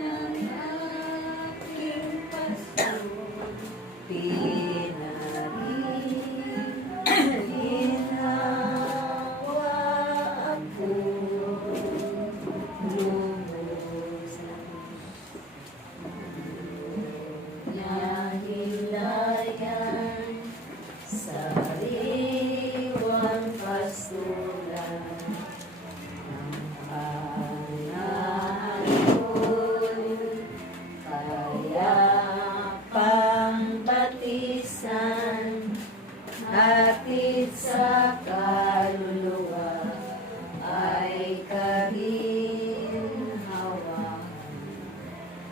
ng aking pastor, ginawa ako lubos na hilayan sa sariwang pastulan. Hatid sa kaluluwa ay kaginhawa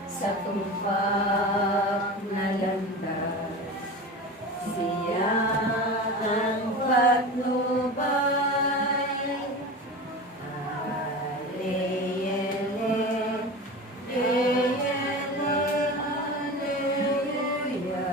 sa tumpak na landas. Siya ang patnubay. Aleyele, eyele, aleluya.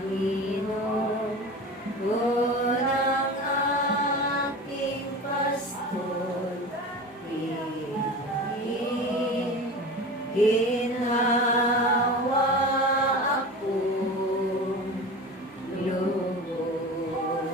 Panginoon, unang aking pastor, ginawa ako lubos.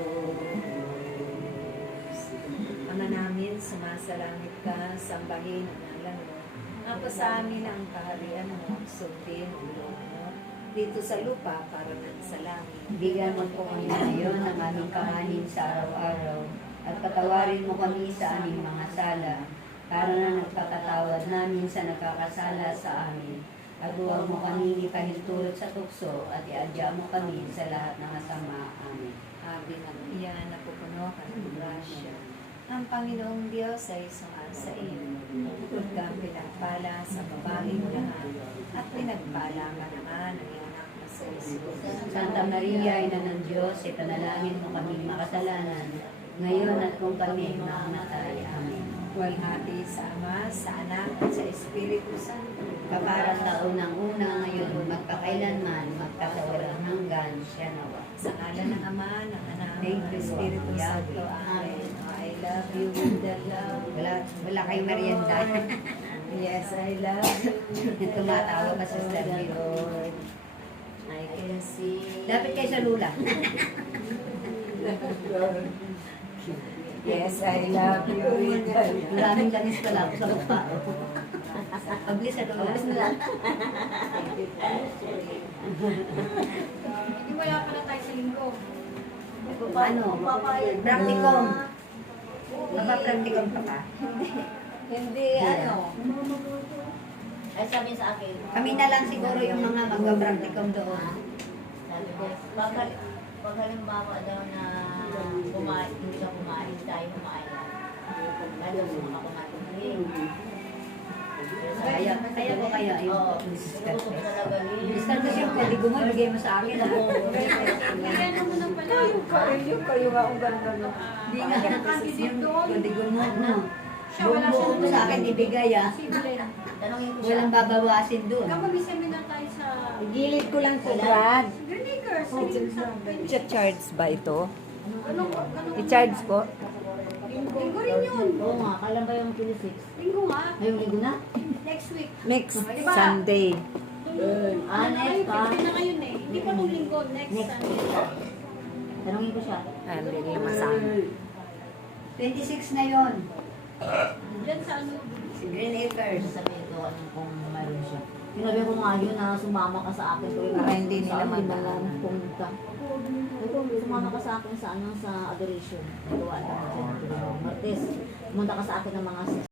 Ama namin, sumasalangit ka, sambahin ang ngalan mo. Ako sa amin ang kaharian mo, sundin ang loob mo dito sa lupa para ng sa langit. Bigyan mo po kami ngayon ng aming kakanin sa araw-araw at patawarin mo kami sa aming mga sala para na nagpapatawad namin sa nakakasala sa amin. At huwag mo kami ipahintulot sa tukso at iadya mo kami sa lahat ng masama. Amen. Ave Maria, napupuno ka ng grasya. Ang Panginoong Diyos ay sumasa iyo. Bukod kang pinagpala sa babaeng lahat at pinagpala ka naman ang iyong anak na sa Jesus. Santa Maria, Ina ng Diyos, ipanalangin mo kaming makasalanan, ngayon at kung kami mamamatay. Amen. Walhati sa Ama, sa Anak, at sa Espiritu Santo. Kaparang taon ng una ngayon, magpakailanman, magpasawalang hanggan, siya nawa. Sa ngalan ng Ama, ng Anak, Thank ng you, Espiritu Lord. Santo. Amen. I love you with the love. Wala kayong merienda. Yes, I love you. Tumatawa pa sa Lord. sabi. Lord. I can see. Dapat kayo sa lula. Yes, I love you with the love. Maraming langis pala ako sa mukha. Paglis sa lula. Paglis na lang. Hindi wala pala tayo sa linggo. Ano? Practicum. Mapaprakticum pa ka. Hindi, ano. Ay, sabi sa akin. Kami na lang siguro yung mga magpa-practicum doon. Sabi ko, pag halimbawa daw na kumain, hindi ka kumain, tayo kumain lang. Lalo sa mga kumain. Kaya ko kaya yung Oo, discard. gusto ko talaga yun. Discard kasi yung kodigo mo, bigay mo sa akin. Ha? Kaya naman ang pala. Kayo nga ang ganda na. Hindi nga, yung kodigo mo, no? Siya wala Buo siyang mo sa akin, ibigay ah. Si Glenn. Tanongin ko siya. Walang babawasin doon. Kapag may seminar tayo sa Gilid ko lang po, Brad. Greenacres. I-charge ba ito? Ganun. I-charge po? Linggo rin yun. Oo nga, kailan ba yung 26? Linggo nga. Ngayong linggo na? Next week. Next Diba? Sunday. Next pa. Pwede na ngayon eh. Hindi pa nung linggo. Next Next Sunday. Tanongin ko siya. Hindi lumasan. 26 na yon. Diyan sa ano. Si Green Acres. Sasabihin ko kung mayroon siya. Sinabi ko nga yun na sumama ka sa akin. Para hindi nila Saan, hindi madaanan. mo pumunta. Sabi ko, sumama ka sa akin sa adoration. Nagawa naman dyan. Martes, pumunta ka sa akin ng mga